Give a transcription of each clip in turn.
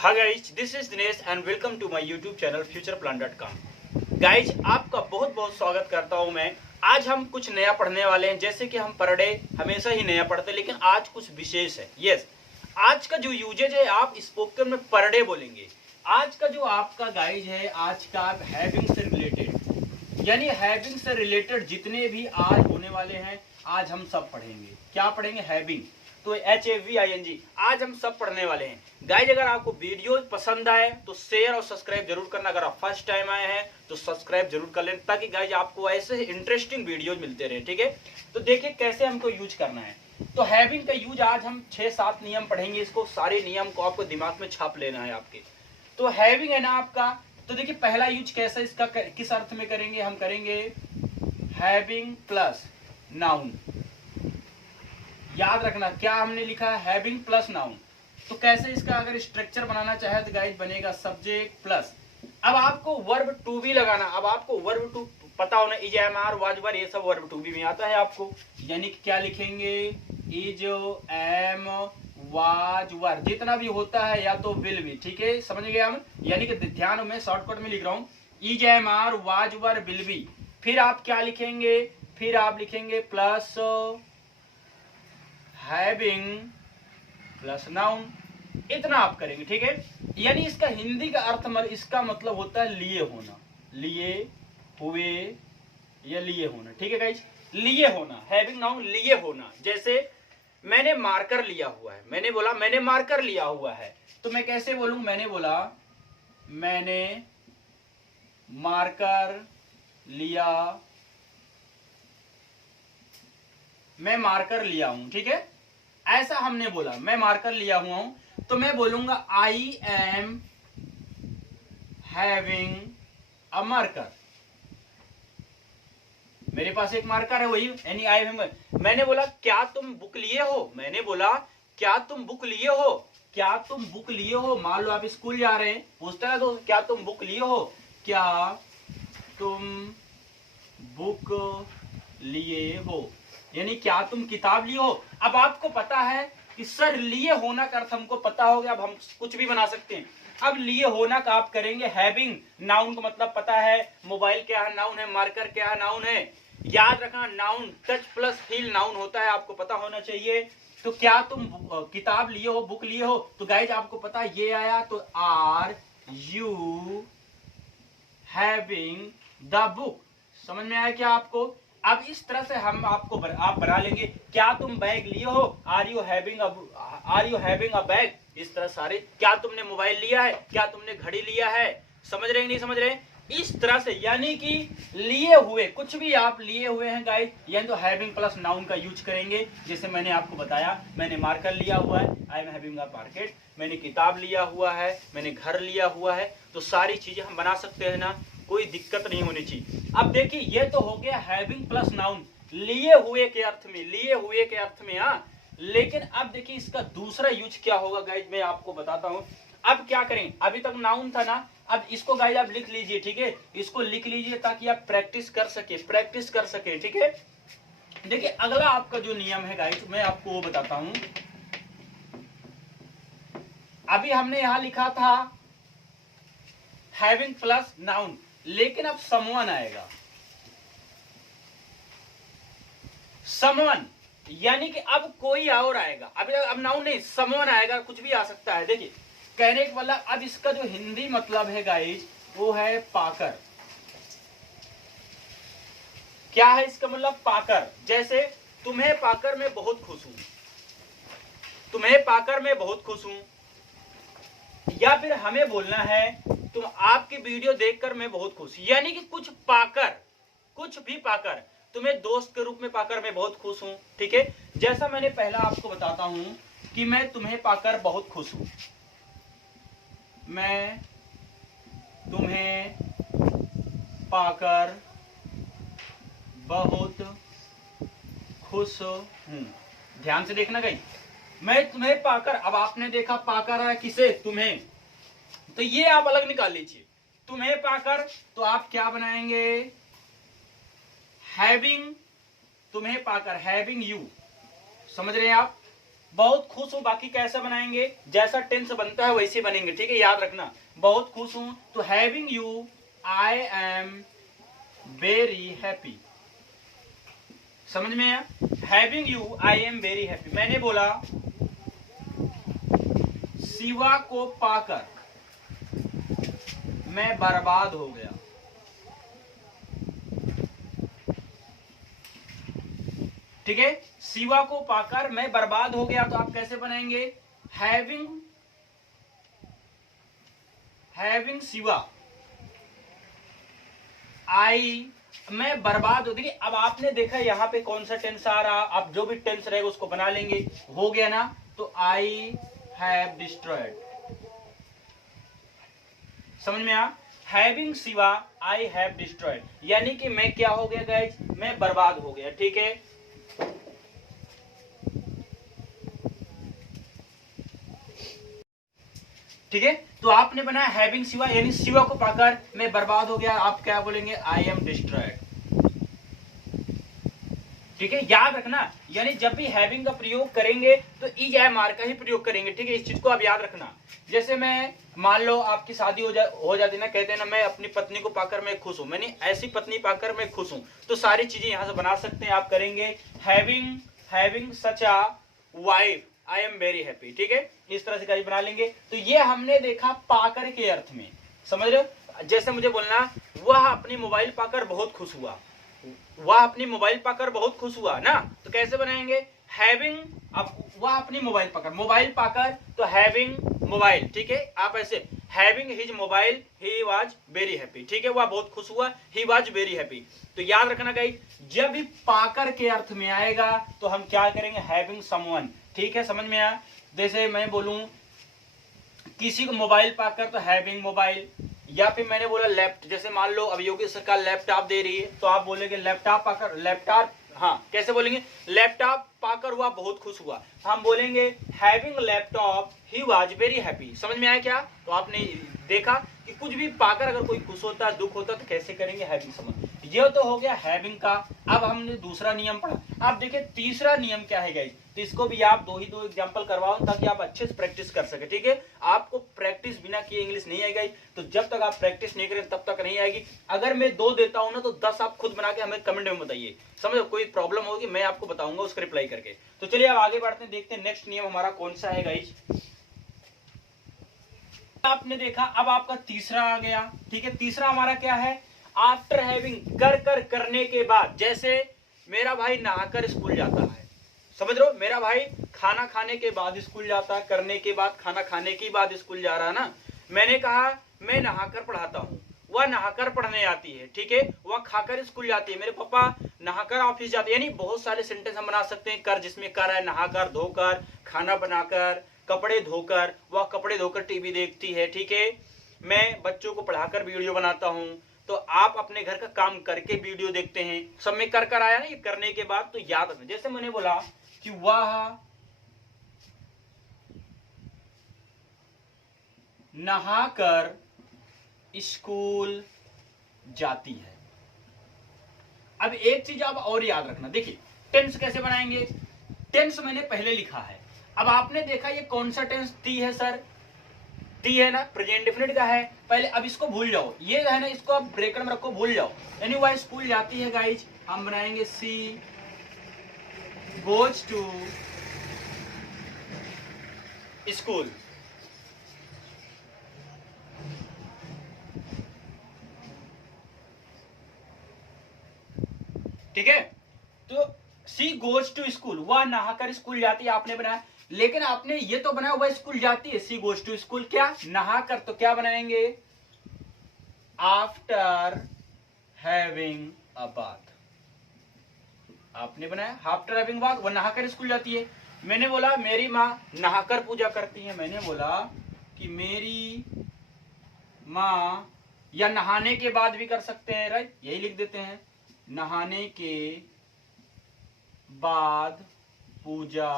Hi guys, this is Dinesh and welcome to my YouTube channel futureplan.com। Guys आपका बहुत बहुत स्वागत करता हूं मैं। आज हम कुछ नया पढ़ने वाले हैं। जैसे कि हम पर डे हमेशा ही नया पढ़ते हैं, लेकिन आज कुछ विशेष है। यस, आज का जो यूजेज है आप स्पोकन में पर डे बोलेंगे। आज का जो आपका गाइज है, आज का हैविंग से रिलेटेड, यानी हैविंग से रिलेटेड जितने भी आज होने वाले हैं आज हम सब पढ़ेंगे। क्या पढ़ेंगे? हैविंग, तो HAVING आज हम सब पढ़ने वाले हैं। गाइज अगर आपको वीडियो पसंद आए तो शेयर और सब्सक्राइब जरूर करना। अगर आप फर्स्ट टाइम आए हैं तो सब्सक्राइब जरूर कर लें, ताकि गाइज आपको ऐसे इंटरेस्टिंग वीडियो मिलते रहे। ठीक है, तो देखिए कैसे हमको यूज करना है। तो हैविंग का यूज आज हम 6-7 नियम पढ़ेंगे। इसको सारे नियम को आपको दिमाग में छाप लेना है आपके। तो हैविंग है ना आपका, तो देखिए पहला यूज कैसा, इसका किस अर्थ में करेंगे? हम करेंगे हैविंग प्लस नाउन। याद रखना क्या हमने लिखा है, हैविंग प्लस नाउन। तो कैसे इसका अगर स्ट्रक्चर बनाना चाहे तो गाइस बनेगा सब्जेक्ट प्लस। अब आपको वर्ब टू बी लगाना। अब आपको वर्ब टू पता होना, इज, एम, आर, वाज, वर, ये सब वर्ब टू बी में आता है आपको। यानी कि क्या लिखेंगे? इज, एम, वाज, वर, जितना भी होता है या तो विल भी। ठीक है, समझ गए हम? यानी कि ध्यान में शॉर्टकट में लिख रहा हूँ, is, am, are, was, were, will be. फिर आप क्या लिखेंगे? फिर आप लिखेंगे प्लस हैविंग प्लस नाउन। इतना आप करेंगे। ठीक है, यानी इसका हिंदी का अर्थ इसका मतलब होता है लिए होना, लिए हुए या लिए होना। ठीक है गाइस, लिए होना, हैविंग नाउन, लिए होना। जैसे मैंने मार्कर लिया हुआ है, मैंने बोला मैंने मार्कर लिया हुआ है, तो मैं कैसे बोलूं? मैंने बोला मैंने मार्कर लिया, मैं मार्कर लिया हूं। ठीक है, ऐसा हमने बोला, मैं मार्कर लिया हुआ हूं। तो मैं बोलूंगा आई एम हैविंग अ मार्कर। मेरे पास एक मार्कर है, वही यानी आई एम। मैंने बोला क्या तुम बुक लिए हो? मैंने बोला क्या तुम बुक लिए हो? क्या तुम बुक लिए हो? मान लो आप स्कूल जा रहे हैं, पूछता है तो क्या तुम बुक लिए हो? क्या तुम बुक लिए हो, यानी क्या तुम किताब लिए हो। अब आपको पता है कि सर लिए होना का अर्थ हमको पता हो गया। अब हम कुछ भी बना सकते हैं। अब लिए होना का आप करेंगे हैविंग। नाउन का मतलब पता है, मोबाइल क्या है? नाउन है। मार्कर क्या है? नाउन है। याद रखना, noun touch plus feel noun होता है, आपको पता होना चाहिए। तो क्या तुम किताब लिए हो, बुक लिए हो? तो गाइज आपको पता है ये आया, तो are you having the book. समझ में आया क्या आपको? अब इस तरह से हम आपको आप बना लेंगे, क्या तुम बैग लिए हो? Are you having a bag. इस तरह सारे, क्या तुमने मोबाइल लिया है? क्या तुमने घड़ी लिया है? समझ रहे नहीं समझ रहे? इस तरह से, यानी कि लिए हुए, कुछ भी आप लिए हुए हैं गाइस, यानी तो हैविंग प्लस नाउन का यूज करेंगे। जैसे मैंने आपको बताया, मैंने मार्कर लिया हुआ है, I am having a market. मैंने किताब लिया हुआ है, मैंने घर लिया हुआ है। तो सारी चीजें हम बना सकते हैं ना, कोई दिक्कत नहीं होनी चाहिए। अब देखिए ये तो हो गया हैविंग प्लस नाउन, लिए हुए के अर्थ में, लिए हुए के अर्थ में। हाँ, लेकिन अब देखिए इसका दूसरा यूज क्या होगा गाइज, मैं आपको बताता हूं। अब क्या करें, अभी तक नाउन था ना, अब इसको गाइज आप लिख लीजिए। ठीक है, इसको लिख लीजिए ताकि आप प्रैक्टिस कर सके। ठीक है, देखिए अगला आपका जो नियम है गाइज, मैं आपको वो बताता हूं। अभी हमने यहां लिखा था हैविंग प्लस नाउन, लेकिन अब समवन आएगा। समवन यानी कि अब कोई और आएगा। अब नाउन नहीं, समवन आएगा, कुछ भी आ सकता है। देखिए कहने का मतलब, अब इसका जो हिंदी मतलब है गाइस, वो है पाकर। क्या है इसका मतलब? पाकर। जैसे तुम्हें पाकर मैं बहुत खुश हूं, तुम्हें पाकर मैं बहुत खुश हूं। या फिर हमें बोलना है तुम आपकी वीडियो देखकर मैं बहुत खुश, यानी कि कुछ पाकर, कुछ भी पाकर, तुम्हें दोस्त के रूप में पाकर मैं बहुत खुश हूं। ठीक है, जैसा मैंने पहला आपको बताता हूं कि मैं तुम्हें पाकर बहुत खुश हूं। मैं तुम्हें पाकर बहुत खुश हूं। ध्यान से देखना गई, मैं तुम्हें पाकर, अब आपने देखा पाकर है किसे? तुम्हें। तो ये आप अलग निकाल लीजिए, तुम्हें पाकर। तो आप क्या बनाएंगे? हैविंग, तुम्हें पाकर, हैविंग यू। समझ रहे हैं आप? बहुत खुश हूं, बाकी कैसे बनाएंगे, जैसा टेंस बनता है वैसे बनेंगे, ठीक है, याद रखना। बहुत खुश हूं तो having you, I am very happy. समझ में आया? Having you I am very happy. मैंने बोला शिवा को पाकर मैं बर्बाद हो गया। ठीक है, शिवा को पाकर मैं बर्बाद हो गया, तो आप कैसे बनाएंगे, हैविंग शिवा आई, मैं बर्बाद हो। देखिए अब आपने देखा यहां पे कौन सा टेंस आ रहा, आप जो भी टेंस रहेगा उसको बना लेंगे, हो गया ना। तो आई हैव डिस्ट्रॉयड, समझ में आ, हैविंग शिवा आई हैव डिस्ट्रॉयड, यानी कि मैं क्या हो गया गाइस, मैं बर्बाद हो गया। ठीक है, ठीक है, तो आपने बनाया हैविंग शिवा, यानी शिवा को पाकर मैं बर्बाद हो गया, आप क्या बोलेंगे, आई एम डिस्ट्रॉयड। ठीक है, याद रखना, यानी जब भी हैविंग का प्रयोग करेंगे तो इज आई मार का ही प्रयोग करेंगे। ठीक है, इस चीज को आप याद रखना। जैसे मैं मान लो आपकी शादी हो जाती ना, कहते हैं ना मैं अपनी पत्नी को पाकर मैं खुश हूं, मैंने ऐसी पत्नी पाकर मैं खुश हूं, तो सारी चीजें यहां से बना सकते हैं आप, करेंगे having such a wife I am very happy. ठीक है, इस तरह से गाड़ी बना लेंगे। तो ये हमने देखा पाकर के अर्थ में, समझ रहे हो। जैसे मुझे बोलना वह अपनी मोबाइल पाकर बहुत खुश हुआ, वह अपनी मोबाइल पाकर बहुत खुश हुआ ना, तो कैसे बनाएंगे, हैविंग, अब वह अपनी मोबाइल पाकर तो हैविंग मोबाइल। ठीक है, आप ऐसे having his mobile he was very happy. ठीक है, वह बहुत खुश हुआ, ही वाज वेरी हैप्पी। तो याद रखना गाइस, जब भी पाकर के अर्थ में आएगा तो हम क्या करेंगे, हैविंग समवन। ठीक है, समझ में आया। जैसे मैं बोलूं किसी को मोबाइल पाकर तो हैविंग मोबाइल, या फिर मैंने बोला लैपटॉप, जैसे मान लो अब योगी सरकार लैपटॉप दे रही है तो आप बोलेंगे लैपटॉप पाकर, लैपटॉप, हाँ कैसे बोलेंगे, लैपटॉप पाकर हुआ बहुत खुश हुआ, हम बोलेंगे having laptop he was very happy. समझ में आया क्या? तो आपने देखा कि कुछ भी पाकर अगर कोई खुश होता, दुख होता तो कैसे करेंगे, हैविंग समझ। ये तो हो गया हैविंग का। अब हमने दूसरा नियम पढ़ा, आप देखिए तीसरा नियम क्या है गाइस, तो इसको भी आप दो एग्जांपल करवाओ ताकि आप अच्छे से प्रैक्टिस कर सके। ठीक है, आपको प्रैक्टिस बिना किए इंग्लिश नहीं आएगी, तो जब तक आप प्रैक्टिस नहीं करें तब तक नहीं आएगी। अगर मैं 2 देता हूं ना तो 10 आप खुद बना के हमें कमेंट में बताइए, समझो कोई प्रॉब्लम होगी मैं आपको बताऊंगा उसका रिप्लाई करके। तो चलिए अब आगे बढ़ते हैं, देखते हैं नेक्स्ट नियम हमारा कौन सा है गाइस। आपने देखा, अब आपका तीसरा आ गया। ठीक है, तीसरा हमारा क्या है, आफ्टर हैविंग, करने के बाद। जैसे मेरा भाई नहाकर स्कूल जाता है, समझ रहे हो, मेरा भाई खाना खाने के बाद स्कूल जाता है, करने के बाद, खाना खाने के बाद स्कूल जा रहा है ना। मैंने कहा मैं नहाकर पढ़ाता हूँ, वह नहाकर पढ़ने आती है। ठीक है, वह खाकर स्कूल जाती है, मेरे पापा नहाकर ऑफिस जाते हैं। यानी बहुत सारे सेंटेंस हम बना सकते हैं कर, जिसमें कर है नहाकर, धोकर, खाना बनाकर, कपड़े धोकर, वह कपड़े धोकर टीवी देखती है। ठीक है, मैं बच्चों को पढ़ाकर वीडियो बनाता हूँ, तो आप अपने घर का काम करके वीडियो देखते हैं। सब में कर आया ना, ये करने के बाद, तो याद रखना। जैसे मैंने बोला कि वह नहाकर स्कूल जाती है। अब एक चीज आप और याद रखना, देखिए टेंस कैसे बनाएंगे, टेंस मैंने पहले लिखा है। अब आपने देखा ये कौन सा टेंस टी है सर, टी है ना, प्रेजेंट डेफिनेट का है पहले। अब इसको भूल जाओ, ये है ना, इसको आप ब्रैकेट में रखो, भूल जाओ। यानी वह स्कूल जाती है गाइज, हम बनाएंगे सी गोज टू स्कूल। ठीक है, तो सी गोज टू स्कूल, वह नहाकर स्कूल जाती है, आपने बनाया। लेकिन आपने ये तो बनाया वह स्कूल जाती है, सी गोज टू स्कूल, क्या नहाकर, तो क्या बनाएंगे, आफ्टर हैविंग अ बाथ। आपने बनाया आफ्टर हैविंग बाथ, वह नहाकर स्कूल जाती है। मैंने बोला मेरी माँ नहाकर पूजा करती है, मैंने बोला कि मेरी माँ, या नहाने के बाद भी कर सकते हैं, राइट, यही लिख देते हैं, नहाने के बाद पूजा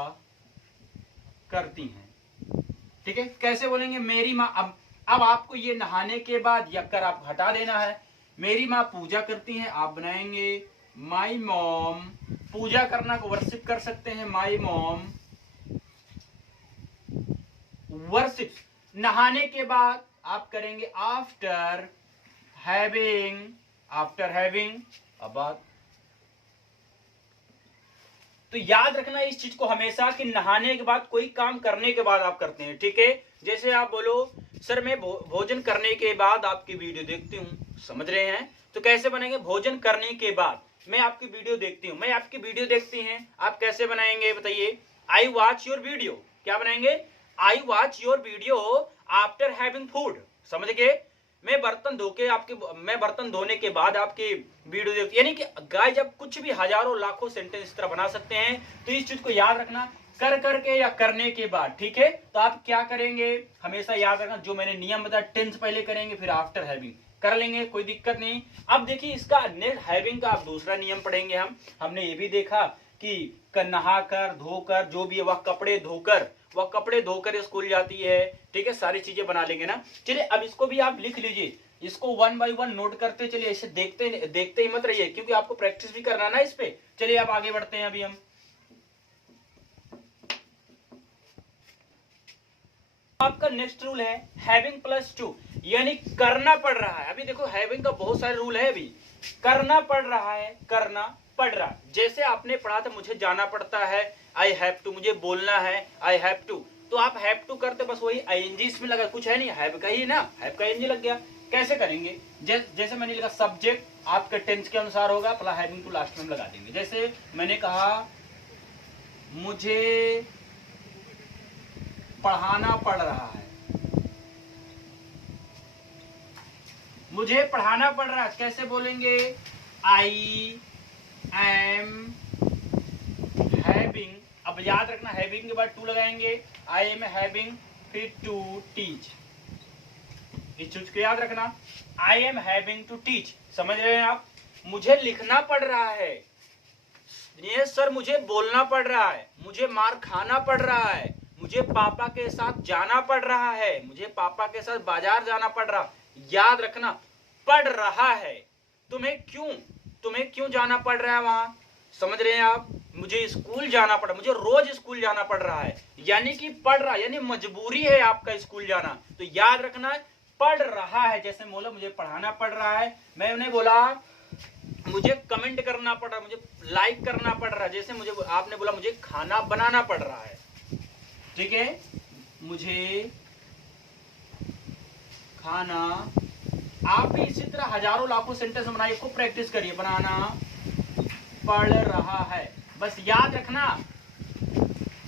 करती हैं। ठीक है, कैसे बोलेंगे, मेरी माँ। अब आपको ये नहाने के बाद या कर आप हटा देना है, मेरी माँ पूजा करती हैं, आप बनाएंगे माई मॉम। पूजा करना को वर्शिप कर सकते हैं, माई मॉम वर्शिप, नहाने के बाद आप करेंगे आफ्टर हैविंग अ बाथ। तो याद रखना इस चीज को हमेशा कि नहाने के बाद, कोई काम करने के बाद आप करते हैं, ठीक है। जैसे आप बोलो सर मैं भोजन करने के बाद आपकी वीडियो देखती हूँ, समझ रहे हैं। तो कैसे बनेंगे, भोजन करने के बाद मैं आपकी वीडियो देखती हूँ, मैं आपकी वीडियो देखती हैं, आप कैसे बनाएंगे बताइए। आई वॉच योर वीडियो, क्या बनाएंगे, I watch your video after having food, समझ गए। मैं बर्तन धोने के बाद आपकी वीडियो देखती, यानी कि गाइस आप कुछ भी हजारों लाखों सेंटेंस इस तरह बना सकते हैं। तो इस चीज को याद रखना, कर करके या करने के बाद, ठीक है। तो आप क्या करेंगे, हमेशा याद रखना जो मैंने नियम बताया, टेंस पहले करेंगे फिर आफ्टर हैविंग कर लेंगे, कोई दिक्कत नहीं। अब देखिए इसका नेक्स्ट हैविंग का आप दूसरा नियम पढ़ेंगे। हमने ये भी देखा कि नहाकर धोकर, जो भी है वह कपड़े धोकर स्कूल जाती है, ठीक है, सारी चीजें बना लेंगे ना। चलिए अब इसको भी आप लिख लीजिए, इसको 1 बाय 1 नोट करते चलिए, ऐसे देखते ही मत रहिए, क्योंकि आपको प्रैक्टिस भी करना ना इस पे। चलिए आप आगे बढ़ते हैं। अभी हम आपका नेक्स्ट रूल है हैविंग प्लस टू, यानी करना पड़ रहा है। अभी देखो हैविंग का बहुत सारे रूल है, अभी करना पड़ रहा है, करना पड़ रहा। जैसे आपने पढ़ा था मुझे जाना पड़ता है, आई हैव टू, मुझे बोलना है, आई हैव टू। तो आप हैव टू करते बस वही आईएनजी इसमें लगा, कुछ है नहीं, हैव का ही ना, हैव का आईएनजी लग गया। कैसे करेंगे, जैसे मैंने लिखा सब्जेक्ट आपके टेंस के अनुसार होगा, प्लस हैविंग टू लास्ट में लगा देंगे। जैसे मैंने कहा मुझे पढ़ाना पड़ रहा है, मुझे पढ़ाना पड़ रहा है, कैसे बोलेंगे, आई एम हैविंग। अब याद रखना हैविंग के बाद टू लगाएंगे, आई एम हैविंग फिर टू टीच, इस चीज को याद रखना, I am having to teach, समझ रहे हैं आप। मुझे लिखना पड़ रहा है, ये सर मुझे बोलना पड़ रहा है, मुझे मार खाना पड़ रहा है, मुझे पापा के साथ जाना पड़ रहा है, मुझे पापा के साथ बाजार जाना पड़ रहा। याद रखना पड़ रहा है, तुम्हें क्यों जाना पड़ रहा है वहां, समझ रहे हैं आप। मुझे स्कूल जाना पड़ा, मुझे रोज स्कूल जाना पड़ रहा है, यानी कि पढ़ रहा, यानी मजबूरी है आपका स्कूल जाना। तो याद रखना पढ़ रहा है, जैसे बोला मुझे पढ़ाना पड़ रहा है, मैंने बोला मुझे कमेंट करना पड़ रहा है, मुझे लाइक करना पड़ रहा है, जैसे आपने बोला मुझे खाना बनाना पड़ रहा है, ठीक है, मुझे खाना। आप भी इसी तरह हजारों लाखों सेंटेंस बनाइए, खूब प्रैक्टिस करिए, बनाना पड़ रहा है। बस याद रखना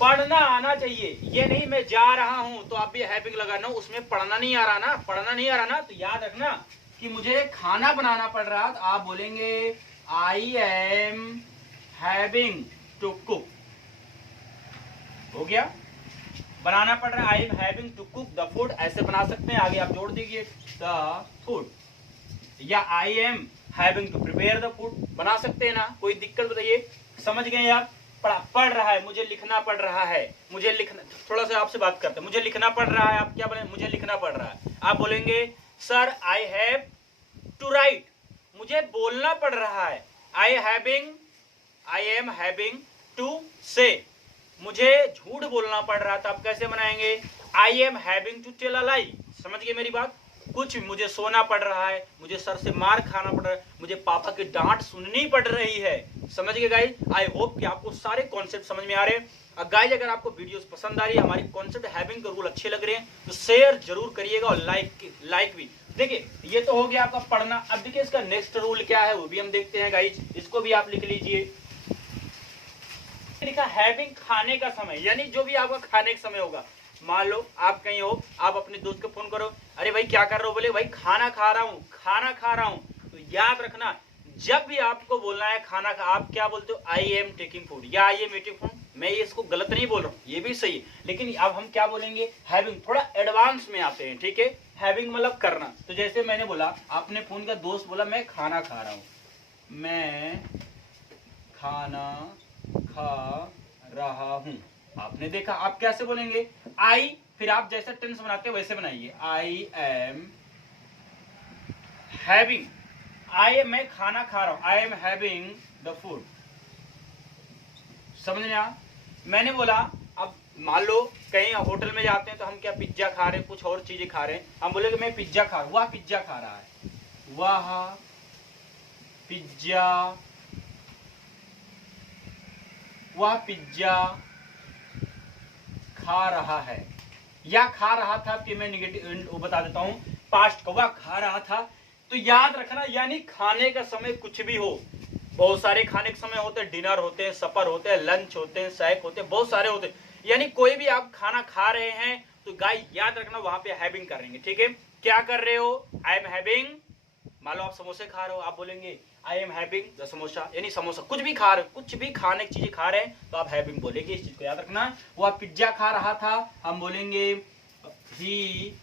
पढ़ना आना चाहिए, ये नहीं मैं जा रहा हूं तो आप भी हैविंग लगाना, उसमें पढ़ना नहीं आ रहा ना, तो याद रखना कि मुझे खाना बनाना पड़ रहा, तो आप बोलेंगे I am having to cook, हो गया, बनाना पड़ रहा है, I am having to cook the food, ऐसे बना सकते हैं। आगे आप जोड़ दीजिए द फूड, या I am having to prepare the food, बना सकते हैं ना, कोई दिक्कत बताइए। समझ गए आप, पढ़ रहा है, मुझे लिखना पड़ रहा है, मुझे लिखना, थोड़ा सा आपसे बात करते हैं, मुझे लिखना पड़ रहा है, आप क्या बोले, मुझे लिखना पड़ रहा है, आप बोलेंगे sir I have to write, मुझे बोलना पड़ रहा है, आई एम हैविंग टू से, मुझे झूठ बोलना पड़ रहा था, आप कैसे बनाएंगे, I am having to tell a lie, समझ गए मेरी बात। कुछ मुझे सोना पड़ रहा है, मुझे सर से मार खाना पड़ रहा है, मुझे पापा की डांट सुननी पड़ रही है, समझ गए गाइस। आई होप कि आपको सारे कॉन्सेप्ट समझ में आ रहे हैं। गाइस अगर आपको वीडियोस पसंद आ रही है, हमारी कॉन्सेप्ट हैविंग के रूल अच्छे लग रहे हैं, तो शेयर जरूर करिएगा और लाइक भी। देखिए ये तो हो गया आपका पढ़ना। अब देखिए इसका नेक्स्ट रूल क्या है वो भी हम देखते हैं गाइस, इसको भी आप लिख लीजिए। लिखा हैविंग खाने का समय, यानी जो भी आपका खाने का समय होगा, मान लो आप कहीं हो, आप अपने दोस्त को फोन करो, अरे भाई क्या कर रहे हो, बोले भाई खाना खा रहा हूँ, तो याद रखना जब भी आपको बोलना है खाना खा, आप क्या बोलते हो, आई एम टेकिंग फूड या आई एम ईटिंग फूड। मैं ये इसको गलत नहीं बोल रहा हूँ, ये भी सही है, लेकिन अब हम क्या बोलेंगे, हैविंग, थोड़ा एडवांस में आते हैं, ठीक है। हैविंग मतलब करना। तो जैसे मैंने बोला, आपने फोन का दोस्त बोला मैं खाना खा रहा हूँ, मैं खाना खा रहा हूं, आपने देखा, आप कैसे बोलेंगे, आई, फिर आप जैसा टेंस बनाते हैं वैसे बनाइए, आई एम हैविंग, मैं खाना खा रहा हूं, आई एम हैविंग द फूड, समझ में आ। मैंने बोला अब मान लो कहीं होटल में जाते हैं तो हम क्या पिज्जा खा रहे हैं, कुछ और चीजें खा रहे हैं, हम बोलेंगे मैं पिज्जा खा रहा हूं, वह पिज्जा खा रहा है, वह पिज्जा, वह पिज्जा खा रहा है। या खा रहा था कि मैं निगेटिव बता देता हूं, पास्ट का, वह खा रहा था। तो याद रखना, यानी खाने का समय कुछ भी हो, बहुत सारे खाने के समय होते हैं, डिनर होते हैं, सफर होते हैं, लंच होते हैं, सैक होते हैं, बहुत सारे होते हैं, यानी कोई भी आप खाना खा रहे हैं तो गाइस याद रखना वहां पे हैविंग कर रहे हैं। ठीक है, क्या कर रहे हो, आई एम हैविंग। मान लो आप समोसे खा रहे हो, आप बोलेंगे I am having the samosa, यानी समोसा, कुछ भी खा रहे हो, कुछ भी खाने की चीजें खा रहे हैं तो आप हैविंग बोलेंगे, इस चीज को याद रखना। वो आप पिज्जा खा रहा था, हम बोलेंगे ही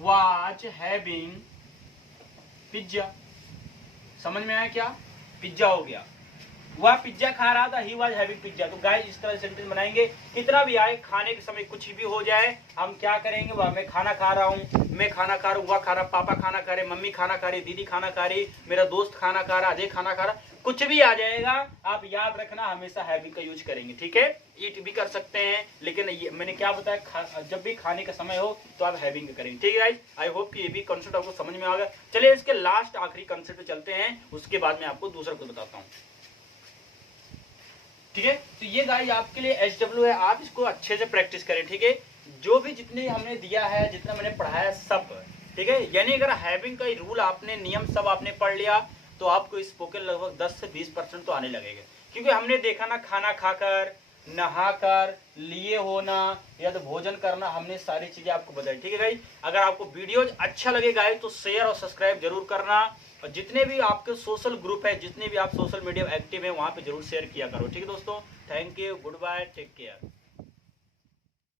वाज हैविंग पिज्जा। समझ में आया क्या, पिज्जा हो गया, वह पिज्जा खा रहा था, ही वाज हैविंग पिज्जा। तो गाइस इस तरह सेंटेंस बनाएंगे, कितना भी आए, खाने के समय कुछ भी हो जाए, हम क्या करेंगे, वह मैं खाना खा रहा हूँ, मैं खाना खा रहा हूँ, वह खा रहा, पापा खाना खा रहे, मम्मी खाना खा रही, दीदी खाना खा रही, मेरा दोस्त खाना खा रहा, अजय खाना खा रहा, कुछ भी आ जाएगा, आप याद रखना हमेशा हैविंग का यूज करेंगे। ठीक है, ईट भी कर सकते हैं, लेकिन ये मैंने क्या बताया, जब भी खाने का समय हो तो आप हैविंग करेंगे। ठीक है गाइस, आई होप कि ये भी कॉन्सेप्ट आपको समझ में आ गया। चलिए इसके लास्ट आखिरी कॉन्सेप्ट पे चलते हैं, उसके बाद मैं आपको दूसरा कुछ बताता हूँ। ठीक है, तो ये गाइस आपके लिए HW है, आप इसको अच्छे से प्रैक्टिस करें। ठीक है, जो भी जितने हमने दिया है, जितना मैंने पढ़ाया सब, ठीक है, यानी अगर हैविंग का रूल आपने, नियम सब आपने पढ़ लिया तो आपको स्पोकन लगभग 10 से 20% तो आने लगेगा। क्योंकि हमने देखा ना, खाना खाकर, नहाकर, लिए होना या तो भोजन करना, हमने सारी चीजें आपको बताई। ठीक है गाइस, अगर आपको वीडियो अच्छा लगेगा तो शेयर और सब्सक्राइब जरूर करना, और जितने भी आपके सोशल ग्रुप है, जितने भी आप सोशल मीडिया एक्टिव है, वहां पे जरूर शेयर किया करो। ठीक है दोस्तों, thank you, goodbye, take care.